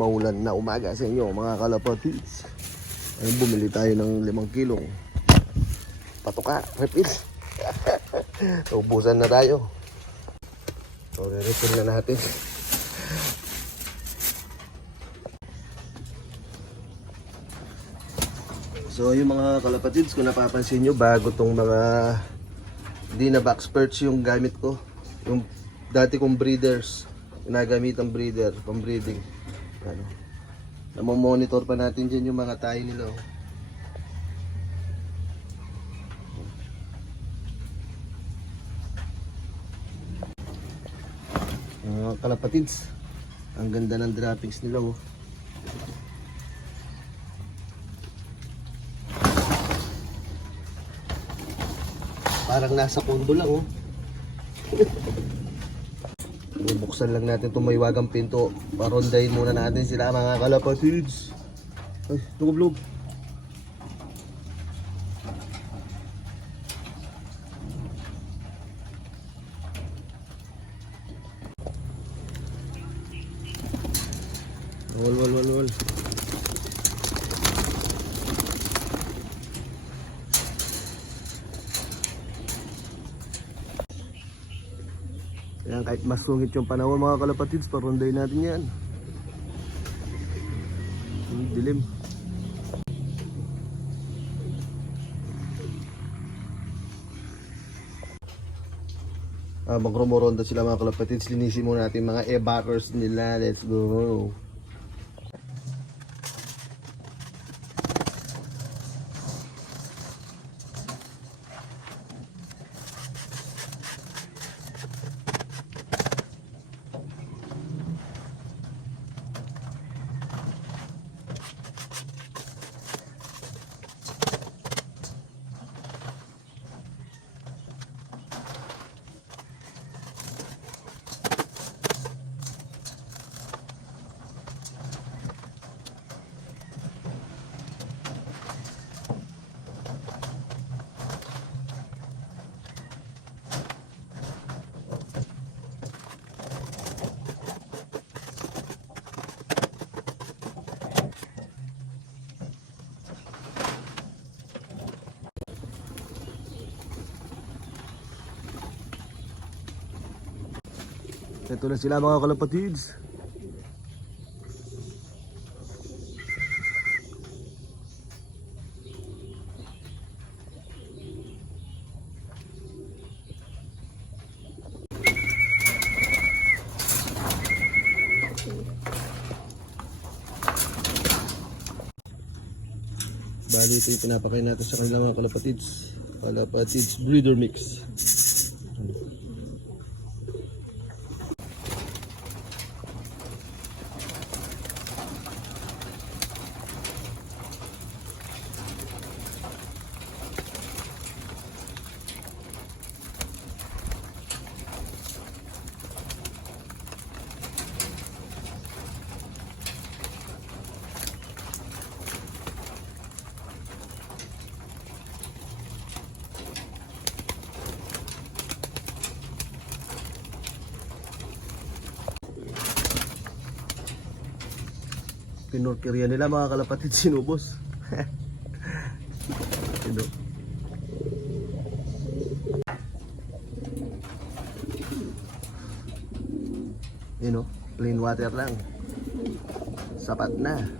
maulan na umaga sa inyo mga kalapatids. Ayun, bumili tayo ng 5 kilong patuka, refill. Ubusan na tayo. So, re-refill na natin. So, yung mga kalapatids, kung napapansin nyo, bago tong mga hindi na box perch yung gamit ko. Yung dati kong breeders, ginagamit ang breeder, pang breeding. Ano, namomonitor pa natin dyan yung mga tayo nila. Mga kalapatids, ang ganda ng droppings nila. Parang nasa kondo lang. Bubuksan lang natin itong maywagang pinto. Parondayin muna natin sila mga kalapatids. Ay, loob. Wal. Yan, kahit masungit yung panahon mga kalapatids, paronday natin yan. Dilim. Magrumoronda sila mga kalapatids. Linisin muna natin mga e-backers nila. Let's go. Ito na sila mga kalapatids. Bali ito yung pinapakain natin sa kanilang mga kalapatids. Kalapatids breeder mix. Pinorkirya nila mga kalapatid, sinubos. Sino? Yun o, plain water lang. Sapat na.